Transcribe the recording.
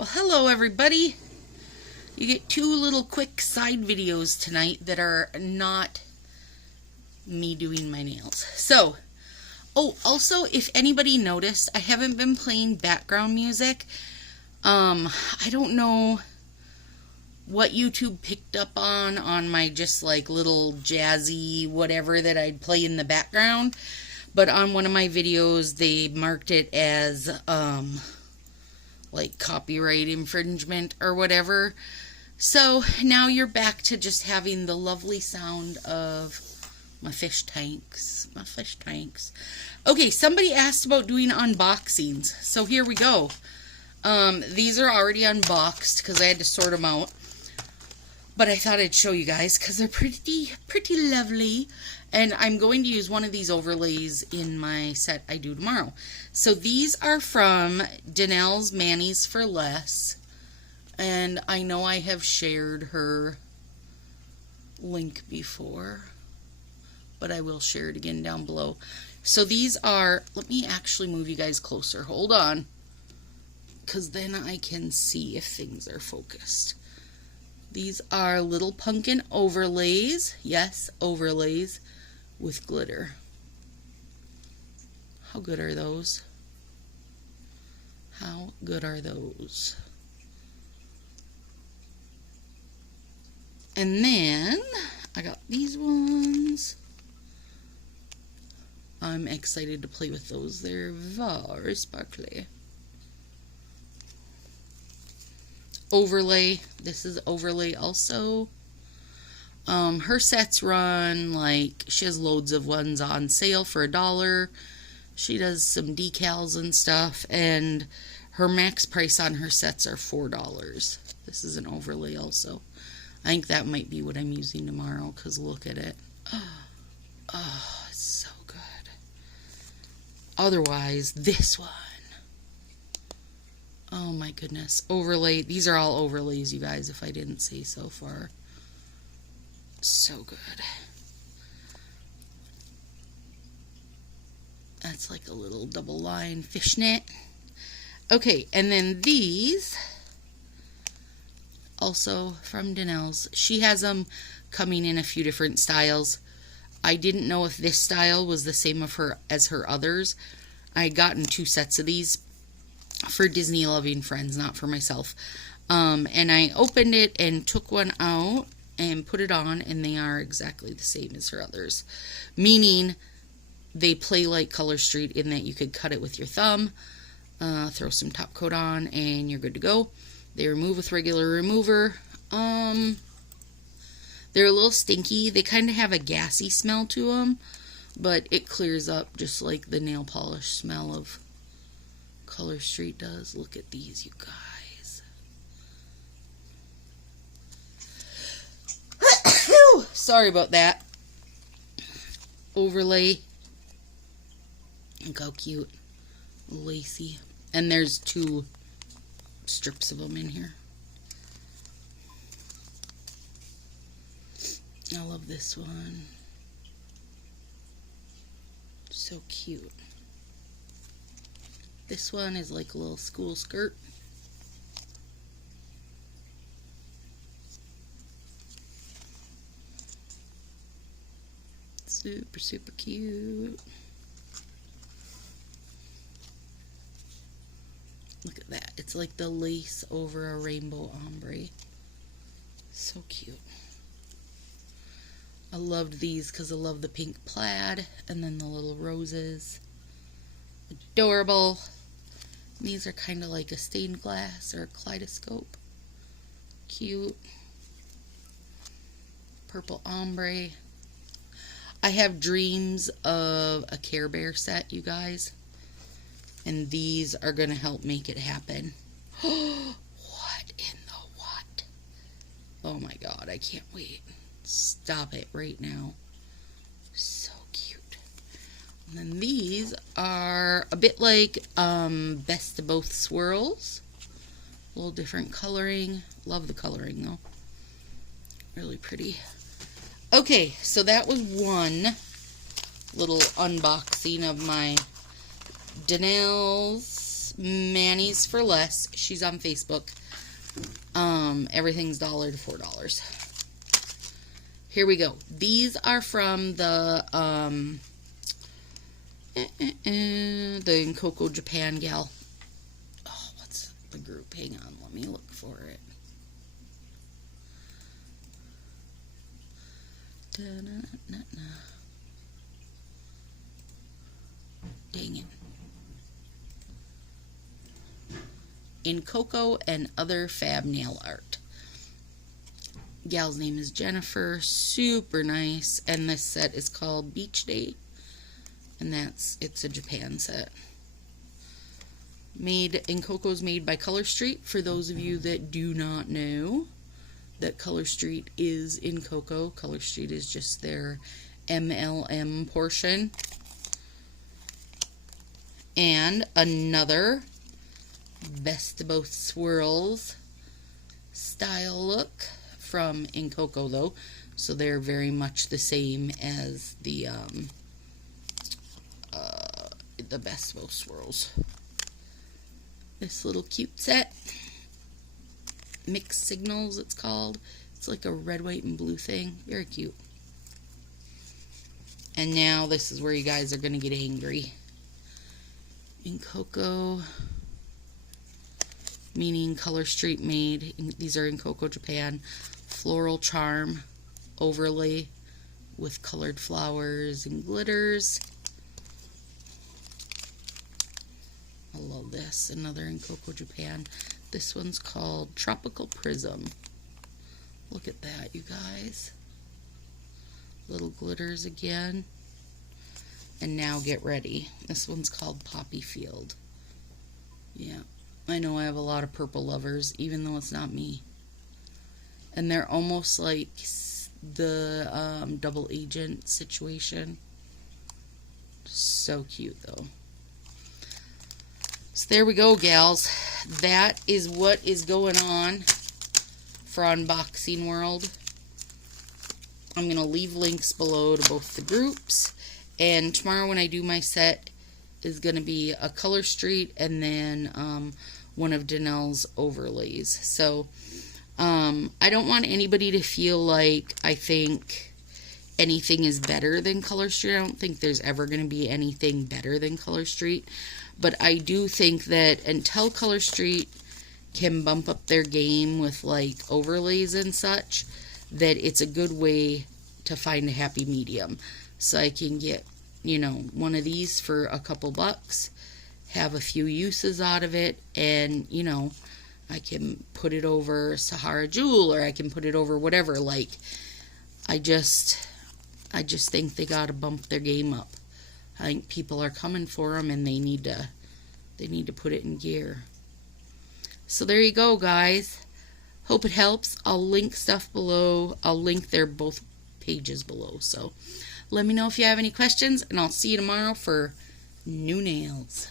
Well, hello everybody. You get two little quick side videos tonight that are not me doing my nails. So, also, if anybody noticed, I haven't been playing background music. I don't know what YouTube picked up on my just like little jazzy whatever that I'd play in the background. But on one of my videos, they marked it as, like copyright infringement or whatever. So now you're back to just having the lovely sound of my fish tanks. Okay, somebody asked about doing unboxings. So here we go. These are already unboxed because I had to sort them out. But I thought I'd show you guys because they're pretty lovely. And I'm going to use one of these overlays in my set I do tomorrow. So these are from Danelle's Manis for Less. And I know I have shared her link before, but I will share it again down below. So these are, let me actually move you guys closer. Hold on. Because then I can see if things are focused. These are little pumpkin overlays. Yes, overlays with glitter. How good are those? How good are those? And then I got these ones. I'm excited to play with those. They're very sparkly. Overlay. This is overlay also. Her sets run like, she has loads of ones on sale for $1. She does some decals and stuff, and her max price on her sets are $4. This is an overlay also. I think that might be what I'm using tomorrow, because look at it. Oh, it's so good. Otherwise, this one. Oh my goodness. Overlay. These are all overlays, you guys, if I didn't say so far. So good. That's like a little double line fishnet. Okay, and then these, also from Danelle's. She has them coming in a few different styles. I didn't know if this style was the same as her others. I had gotten 2 sets of these for Disney loving friends, not for myself. And I opened it and took one out and put it on, and they are exactly the same as her others. Meaning, they play like Color Street in that you could cut it with your thumb, throw some top coat on, and you're good to go. They remove with regular remover. They're a little stinky. They kind of have a gassy smell to them, but it clears up just like the nail polish smell of Color Street does. Look at these, you guys. Sorry about that. Overlay. Look how cute. Lacy. And there's 2 strips of them in here. I love this one. So cute. This one is like a little school skirt. Super cute. Look at that. It's like the lace over a rainbow ombre. So cute. I loved these because I love the pink plaid and then the little roses. Adorable. These are kind of like a stained glass or a kaleidoscope. Cute. Purple ombre. I have dreams of a Care Bear set, you guys. And these are going to help make it happen. What in the what? Oh my god, I can't wait. Stop it right now. So cute. And then these are a bit like Best of Both Swirls. A little different coloring. Love the coloring though. Really pretty. Okay, so that was one little unboxing of my Danelle's Manny's for Less. She's on Facebook. Everything's $1 to $4. Here we go. These are from the Coco Japan gal. Oh, what's the group? Hang on, let me look for it. Dang it. In Coco and Other Fab Nail Art. Gal's name is Jennifer. Super nice. And this set is called Beach Day. And it's a Japan set. In Coco's made by Color Street. For those of you that do not know that Color Street is in Coco. Color Street is just their MLM portion. And another Best of Both Swirls style look from In Coco, though, so they're very much the same as the Best of Both Swirls. This little cute set, Mixed Signals it's called. It's like a red, white, and blue thing. Very cute. And now this is where you guys are going to get angry. In Coco, meaning Color Street made. These are in Coco, Japan. Floral Charm overlay with colored flowers and glitters. I love this. Another in Coco, Japan. This one's called Tropical Prism. Look at that, you guys. Little glitters again. And now get ready. This one's called Poppy Field. Yeah. I know I have a lot of purple lovers, even though it's not me. And they're almost like the double agent situation. So cute, though. So there we go, gals. That is what is going on for Unboxing World. I'm going to leave links below to both the groups. And tomorrow when I do my set is going to be a Color Street and then one of Danelle's overlays. So I don't want anybody to feel like I think anything is better than Color Street. I don't think there's ever going to be anything better than Color Street. But I do think that until Color Street can bump up their game with like overlays and such, that it's a good way to find a happy medium. So I can get, you know, one of these for a couple bucks, have a few uses out of it, and, you know, I can put it over Sahara Jewel, or I can put it over whatever. Like, I just think they gotta bump their game up. I think people are coming for them, and they need to put it in gear. So there you go, guys. Hope it helps. I'll link stuff below. I'll link their both pages below. So let me know if you have any questions, and I'll see you tomorrow for new nails.